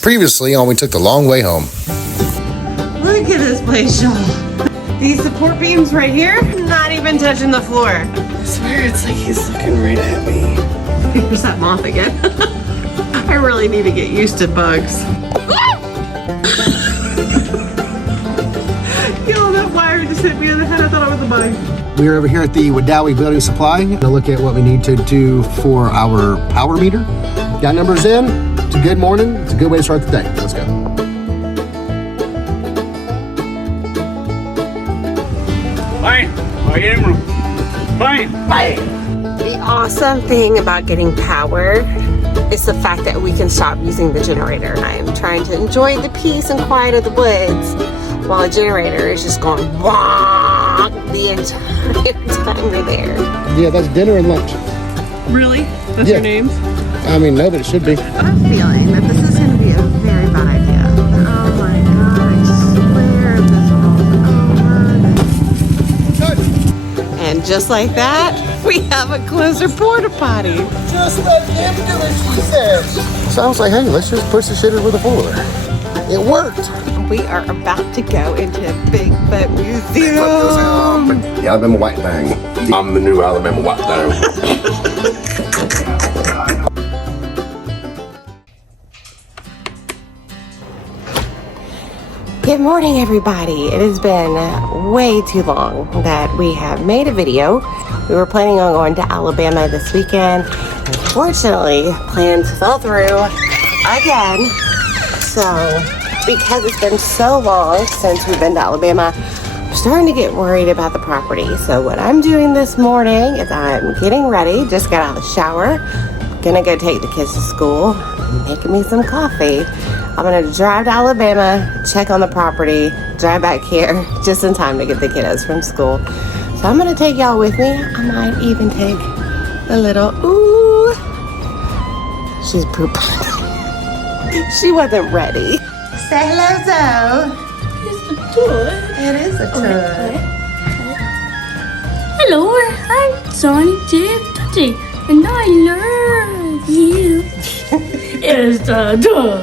Previously on We Took the Long Way Home. Look at this place, y'all. These support beams right here, not even touching the floor. I swear it's like he's looking right at me. Here's that moth again. I really need to get used to bugs. Yo, that wire just hit me in the head. I thought it was a bug. We're over here at the Wadawi Building Supply to look at what we need to do for our power meter. Got numbers in. It's a good morning. It's a good way to start the day. Let's go. Fine. The awesome thing about getting power is the fact that we can stop using the generator. I am trying to enjoy the peace and quiet of the woods while the generator is just going wonk the entire time we're there. Yeah, that's dinner and lunch. Really? That's Yeah. your names? I mean, no, but it should be. I have a feeling that this is going to be a very bad idea. Oh my god, I swear this rolls over. And just like that, we have a closer porta potty. Just let him do it, she said. So I was like, hey, let's just push the shitter with a four-wheeler. It worked. We are about to go into Bigfoot Museum. The Alabama White Thing. I'm the new Alabama White Thing. Good morning, everybody. It has been way too long that we have made a video. We were planning on going to Alabama this weekend. Unfortunately, plans fell through again. So, because it's been so long since we've been to Alabama, I'm starting to get worried about the property. So what I'm doing this morning is I'm getting ready, just got out of the shower, gonna go take the kids to school, making me some coffee. I'm gonna drive to Alabama, check on the property, drive back here just in time to get the kiddos from school. So I'm gonna take y'all with me. I might even take a little, ooh, she's pooping. She wasn't ready. Say hello, Zoe. It's a toy. It is a toy. Hello, I'm Sonny Tipsy, and I love you. It's a toy.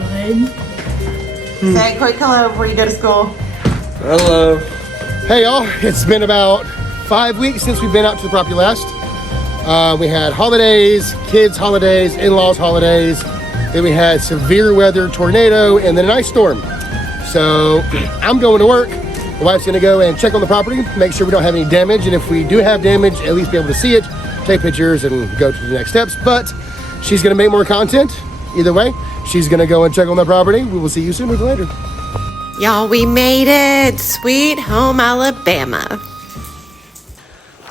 Say a quick hello before you go to school. Hello. Hey, y'all. It's been about 5 weeks since we've been out to the property last. We had holidays, kids' holidays, in-laws' holidays. Then we had severe weather, tornado, and then an ice storm. So I'm going to work. My wife's gonna go and check on the property, make sure we don't have any damage. And if we do have damage, at least be able to see it, take pictures, and go to the next steps. But she's gonna make more content. Either way, she's gonna go and check on the property. We will see you sooner or later. Y'all, we made it. Sweet home Alabama.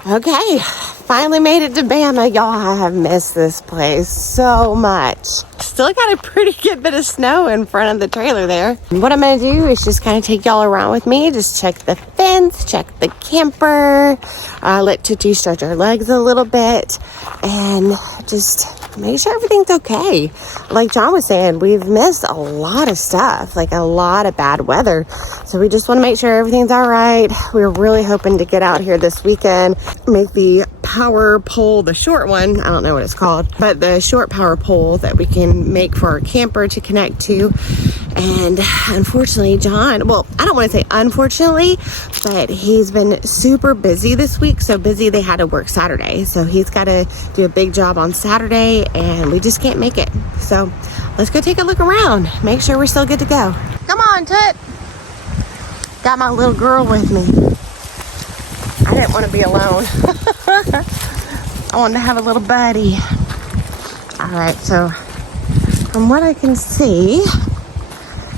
Okay, finally made it to Bama. Y'all, I have missed this place so much. Still got a pretty good bit of snow in front of the trailer there. What I'm gonna do is just kind of take y'all around with me, just check the fence, check the camper, let Tutti stretch her legs a little bit, and just make sure everything's okay. Like John was saying, we've missed a lot of stuff, like a lot of bad weather. So we just want to make sure everything's all right. We're really hoping to get out here this weekend, make the power pole, the short one, I don't know what it's called, but the short power pole that we can make for our camper to connect to. And unfortunately, John, well, I don't want to say unfortunately, but he's been super busy this week. So busy they had to work Saturday. So he's got to do a big job on Saturday and we just can't make it. So let's go take a look around, make sure we're still good to go. Come on, Tut. Got my little girl with me. I didn't want to be alone. I wanted to have a little buddy. All right, so from what I can see,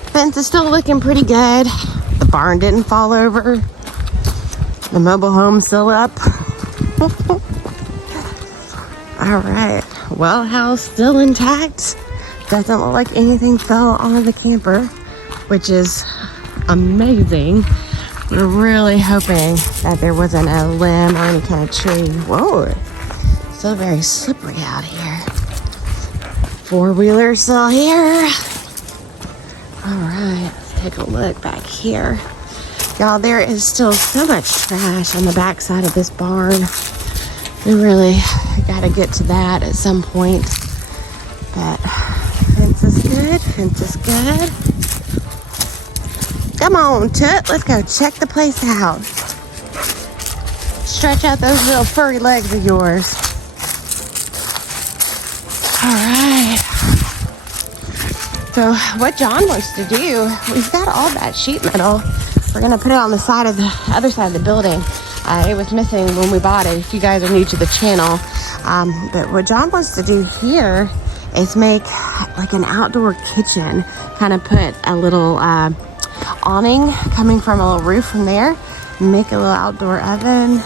fence is still looking pretty good. The barn didn't fall over. The mobile home's still up. All right, well house still intact. Doesn't look like anything fell on the camper, which is amazing. We're really hoping that there wasn't a limb or any kind of tree. Whoa, still very slippery out here. Four-wheeler still here. All right, let's take a look back here. Y'all, there is still so much trash on the back side of this barn. We really got to get to that at some point. But fence is good. Fence is good. Come on, Tut. Let's go check the place out. Stretch out those little furry legs of yours. All right. So what John wants to do, we've got all that sheet metal. We're gonna put it on the side of the other side of the building. It was missing when we bought it, if you guys are new to the channel. But what John wants to do here is make like an outdoor kitchen. Kind of put a little awning coming from a little roof from there. Make a little outdoor oven,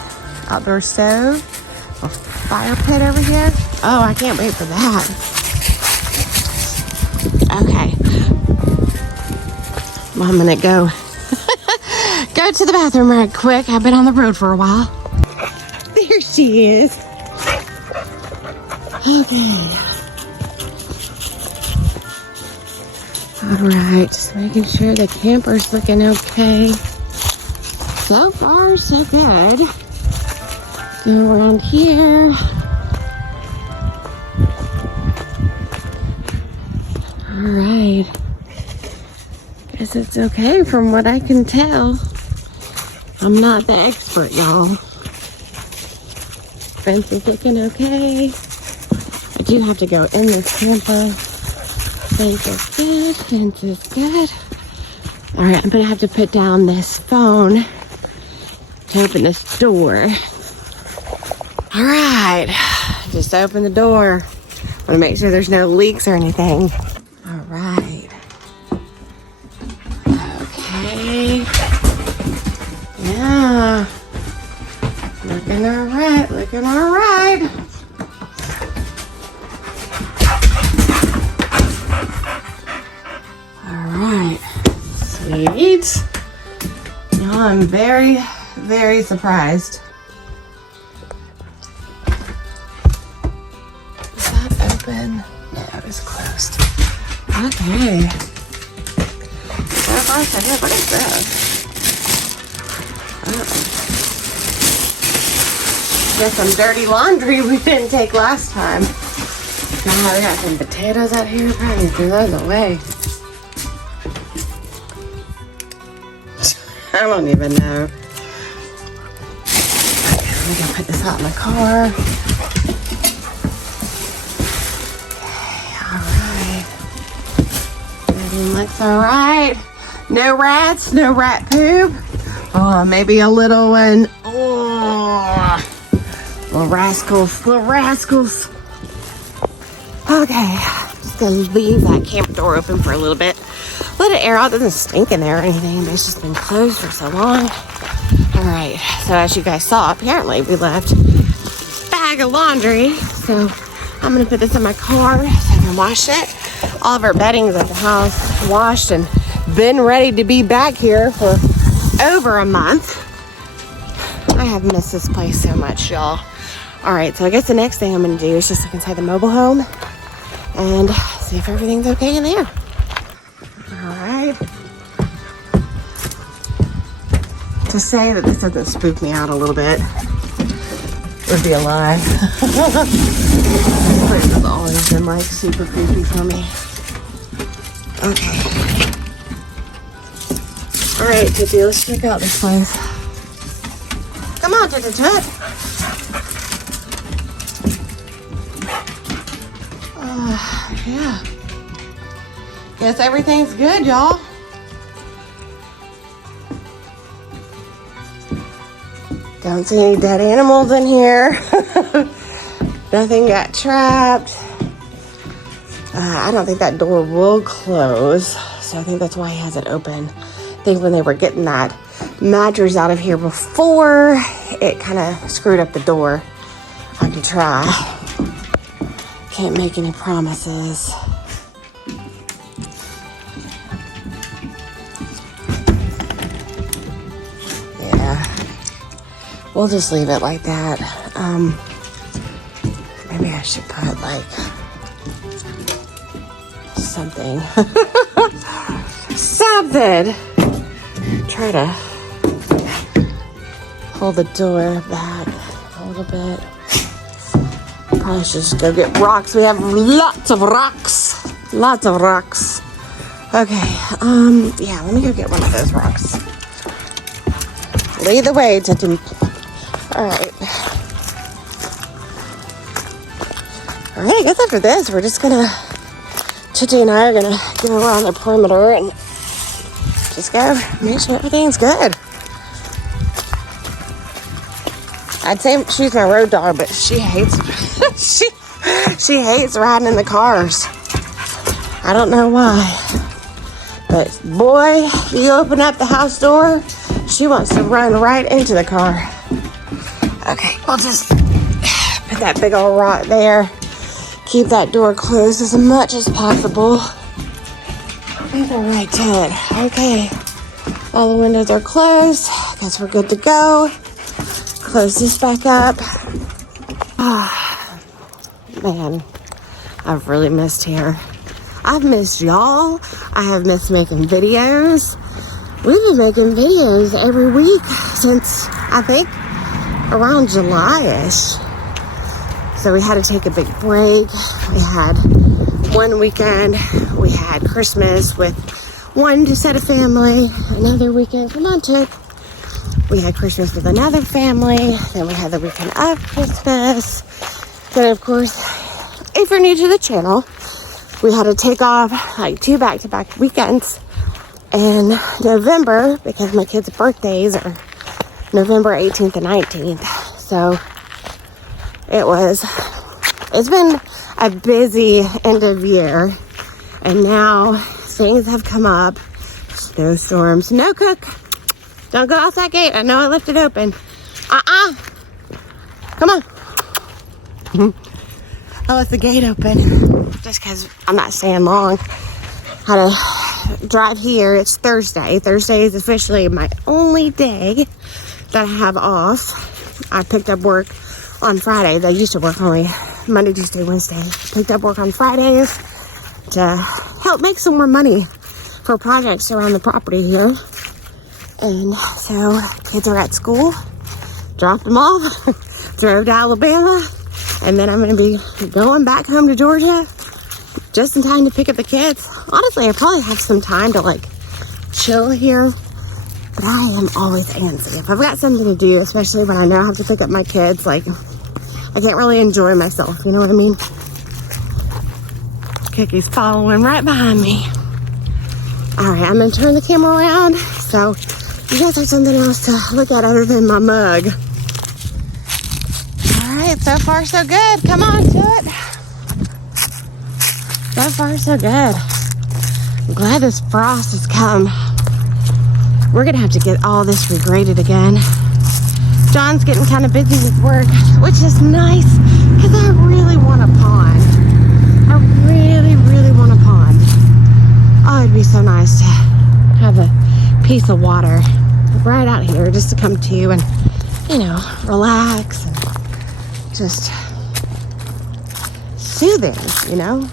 outdoor stove, a fire pit over here. Oh, I can't wait for that. Okay. Well, I'm gonna go to the bathroom right quick. I've been on the road for a while. There she is. Okay. All right, just making sure the camper's looking okay. So far, so good. Go around here. All right. Guess it's okay from what I can tell. I'm not the expert, y'all. Fence is looking okay. I do have to go in this camper. Fence is good. Fence is good. All right, I'm gonna have to put down this phone to open this door. All right, just open the door. Want to make sure there's no leaks or anything. All right. Okay. Yeah. Looking all right, looking all right. All right. Sweet. Now I'm very, very surprised. Is that open? No, it's closed. Okay. So far, so good. What is this? Got some dirty laundry we didn't take last time. Now we got some potatoes out here. Probably threw those away. I don't even know. Okay, I'm gonna put this out in the car. Okay, alright. Everything looks alright. No rats, no rat poop. Oh, maybe a little one. Oh, little rascals, little rascals. Okay, just gonna leave that camper door open for a little bit. Let it air out. It doesn't stink in there or anything, but it's just been closed for so long. All right, so as you guys saw, apparently we left a bag of laundry. So I'm gonna put this in my car so I can wash it. All of our bedding's at the house, washed and been ready to be back here for over a month. I have missed this place so much, y'all. All right, so I guess the next thing I'm gonna do is just look inside the mobile home and see if everything's okay in there. All right. To say that this doesn't spook me out a little bit would be a lie. This place has always been like super creepy for me. Okay. All right, Titty, let's check out this place. Come on, Tut. Yeah. Guess everything's good, y'all. Don't see any dead animals in here. Nothing got trapped. I don't think that door will close, so I think that's why he has it open. I think when they were getting that mattress out of here before, it kind of screwed up the door. I can try. Can't make any promises. Yeah. We'll just leave it like that. Maybe I should put like something. Something. Try to hold the door back a little bit. Probably should just go get rocks. We have lots of rocks. Lots of rocks. Okay, yeah, let me go get one of those rocks. Lead the way, Tati. Alright. Alright, I guess after this, we're just gonna, Titi and I are gonna go around the perimeter and just go make sure everything's good. I'd say she's my road dog, but she hates, she hates riding in the cars. I don't know why. But boy, you open up the house door, she wants to run right into the car. Okay, we'll just put that big old rock there. Keep that door closed as much as possible. With the right to it. Okay, all the windows are closed. Guess we're good to go. Close this back up. Ah, man, I've really missed here. I've missed y'all. I have missed making videos. We've been making videos every week since, I think, around July-ish. So we had to take a big break. We had one weekend. We had Christmas with one set of family. Another weekend, come on, Tick. We had Christmas with another family. Then we had the weekend of Christmas. Then, of course, if you're new to the channel, we had to take off like 2 back-to-back weekends in November because my kids' birthdays are November 18th and 19th. So it's been a busy end of year. And now things have come up. Snowstorms. No, Cook. Don't go out that gate. I know I left it open. Come on. I left the gate open just because I'm not staying long. Had to drive here. It's Thursday. Thursday is officially my only day that I have off. I picked up work on Fridays. I used to work only Monday, Tuesday, Wednesday. Picked up work on Fridays to help make some more money for projects around the property here. And so kids are at school. Dropped them off. Drove to Alabama. And then I'm going to be going back home to Georgia just in time to pick up the kids. Honestly, I probably have some time to like chill here, but I am always antsy. If I've got something to do, especially when I know I have to pick up my kids, like I can't really enjoy myself, you know what I mean? Kiki's following right behind me. All right, I'm going to turn the camera around so you guys have something else to look at other than my mug. So far, so good. Come on to it. So far, so good. I'm glad this frost has come. We're going to have to get all this regraded again. John's getting kind of busy with work, which is nice because I really want a pond. I really, really want a pond. Oh, it'd be so nice to have a piece of water right out here just to come to and, you know, relax and just soothing, you know?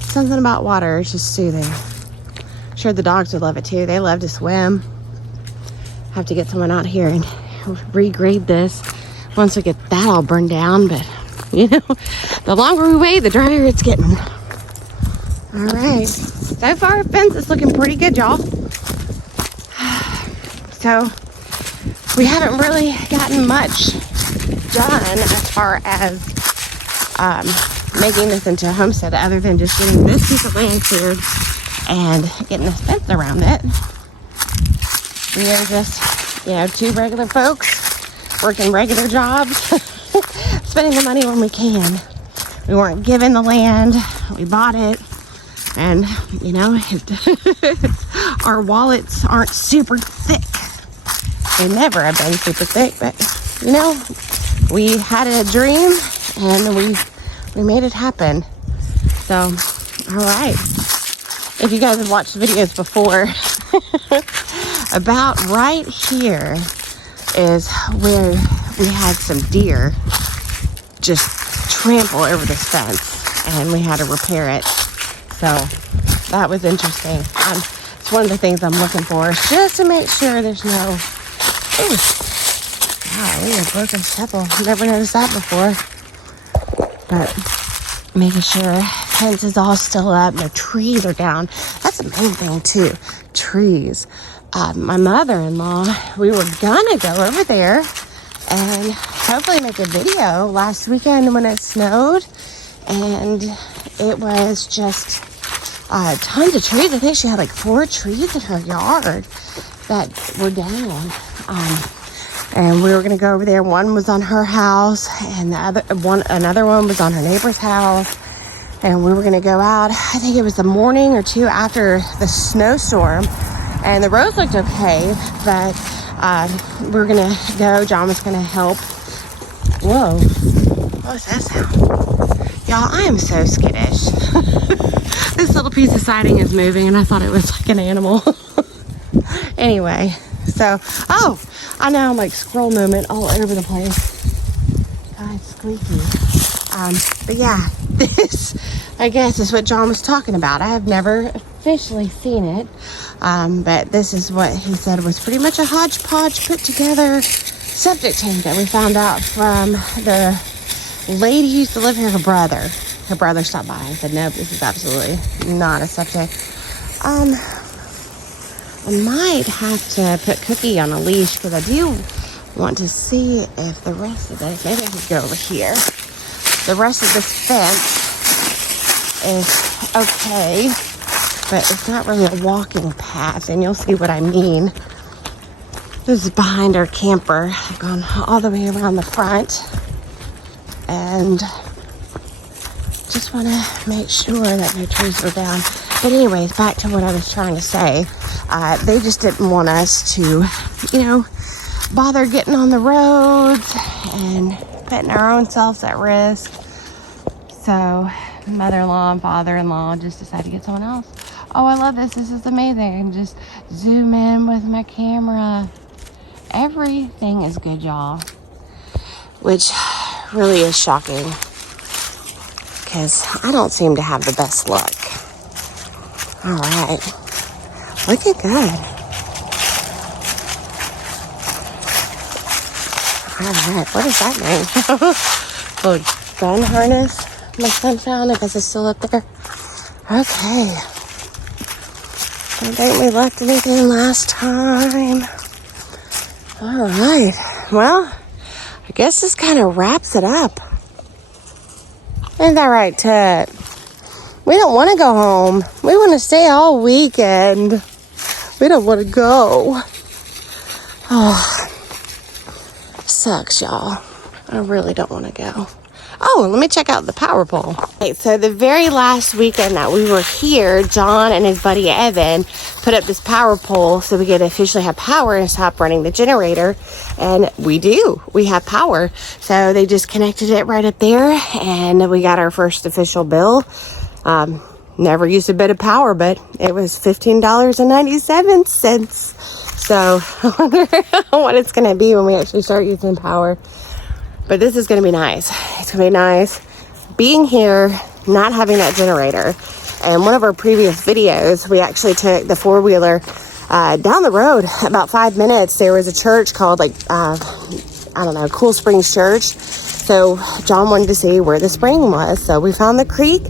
Something about water is just soothing. I'm sure the dogs would love it too. They love to swim. Have to get someone out here and regrade this once we get that all burned down. But, you know, the longer we wait, the drier it's getting. All right. So far, fence is looking pretty good, y'all. So, we haven't really gotten much done as far as making this into a homestead other than just getting this piece of land cleared and getting the fence around it. We are just, you know, two regular folks working regular jobs, spending the money when we can. We weren't given the land, we bought it, and, you know, our wallets aren't super thick. They never have been super thick, but, you know, we had a dream and we made it happen. So, all right. If you guys have watched videos before, about right here is where we had some deer just trample over this fence and we had to repair it. So that was interesting. It's one of the things I'm looking for, just to make sure there's no... Ooh. Wow, a broken pebble. Never noticed that before. But making sure fence is all still up, no trees are down. That's the main thing too, trees. My mother-in-law, we were gonna go over there and hopefully make a video last weekend when it snowed, and it was just tons of trees. I think she had like 4 trees in her yard that were down. And we were gonna go over there. One was on her house, and another one was on her neighbor's house. And we were gonna go out. I think it was the morning or 2 after the snowstorm, and the roads looked okay, but we were gonna go. John was gonna help. Whoa, what was that sound? Y'all, I am so skittish. This little piece of siding is moving, and I thought it was like an animal. Anyway, so, oh, I know I'm like scroll movement all over the place. God, it's squeaky. But yeah, this, I guess, is what John was talking about. I have never officially seen it, but this is what he said was pretty much a hodgepodge put together septic tank that we found out from the lady who used to live here, her brother. Her brother stopped by and said, nope, this is absolutely not a septic. I might have to put Cookie on a leash because I do want to see if the rest of this, maybe I could go over here. The rest of this fence is okay, but it's not really a walking path, and you'll see what I mean. This is behind our camper. I've gone all the way around the front, and just want to make sure that no trees are down. But anyways, back to what I was trying to say. They just didn't want us to, bother getting on the roads and putting our own selves at risk. So mother-in-law and father-in-law just decided to get someone else. Oh, I love this. This is amazing. I can just zoom in with my camera. Everything is good, y'all. Which really is shocking, because I don't seem to have the best luck. All right. Looking good. All right. What does that mean? Oh, gun harness. My son found. I guess it's still up there. Okay. I think we left anything last time. All right. Well, I guess this kind of wraps it up. Isn't that right, Tut? We don't want to go home. We want to stay all weekend. We don't want to go. Oh, sucks, y'all. I really don't want to go. Oh, let me check out the power pole. Okay, so the very last weekend that we were here, John and his buddy Evan put up this power pole so we could officially have power and stop running the generator. And we do. We have power. So they just connected it right up there, and we got our first official bill. Never used a bit of power, but it was $15.97. So I wonder what it's going to be when we actually start using power. But this is going to be nice. It's going to be nice being here, not having that generator. And one of our previous videos, we actually took the four-wheeler down the road about 5 minutes. There was a church called Cool Springs Church. So John wanted to see where the spring was. So we found the creek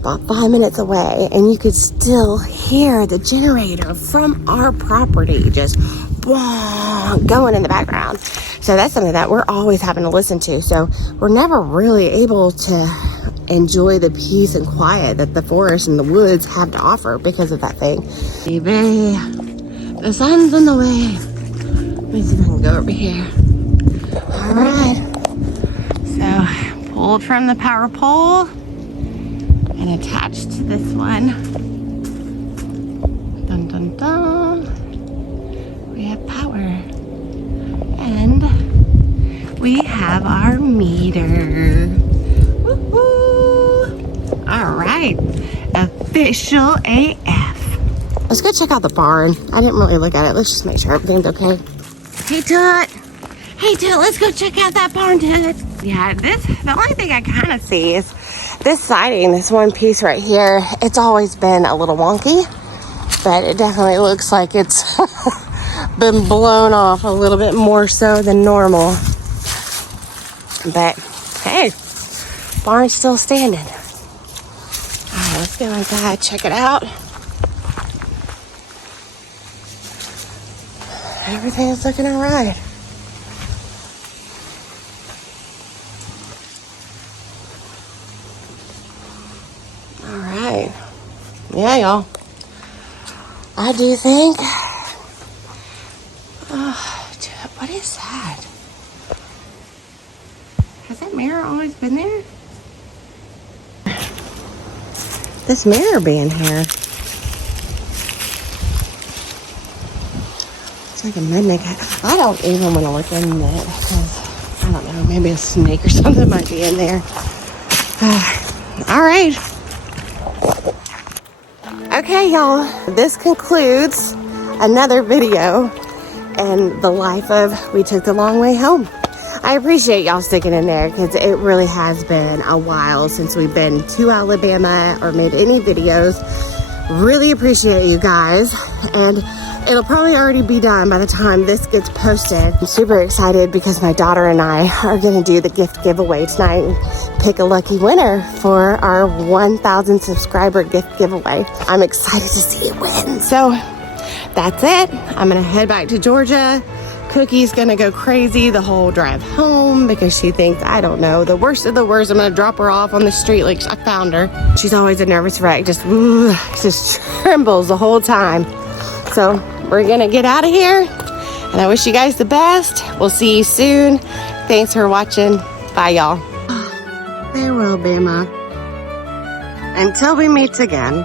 about 5 minutes away, and you could still hear the generator from our property just going in the background. So that's something that we're always having to listen to. So we're never really able to enjoy the peace and quiet that the forest and the woods have to offer because of that thing. Baby, the sun's on the way. Let me see if I can go over here. All right. So pulled from the power pole and attached to this one. Dun dun dun. We have power. And we have our meter. Woo-hoo. All right. Official AF. Let's go check out the barn. I didn't really look at it. Let's just make sure everything's okay. Hey, Tut. Hey, Tut, let's go check out that barn, Tut. Yeah, the only thing I kind of see is this siding, this one piece right here. It's always been a little wonky, but it definitely looks like it's been blown off a little bit more so than normal. But hey, Barn's still standing. All right, let's go inside, check it out. Everything is looking all right. All right. Yeah, y'all. I do think... what is that? Has that mirror always been there? This mirror being here. It's like a midnight. I don't even want to look in it because I don't know, maybe a snake or something might be in there. All right. Okay, y'all. This concludes another video in the life of We Took the Long Way Home. I appreciate y'all sticking in there because it really has been a while since we've been to Alabama or made any videos. Really appreciate you guys, and it'll probably already be done by the time this gets posted. I'm super excited because my daughter and I are going to do the gift giveaway tonight and pick a lucky winner for our 1,000 subscriber gift giveaway. I'm excited to see it win. So that's it. I'm going to head back to Georgia. Cookie's gonna go crazy the whole drive home because she thinks, I don't know, the worst of the worst, I'm gonna drop her off on the street like I found her. She's always a nervous wreck, just trembles the whole time. So we're gonna get out of here, and I wish you guys the best. We'll see you soon. Thanks for watching. Bye, y'all. Farewell, Bama. Until we meet again.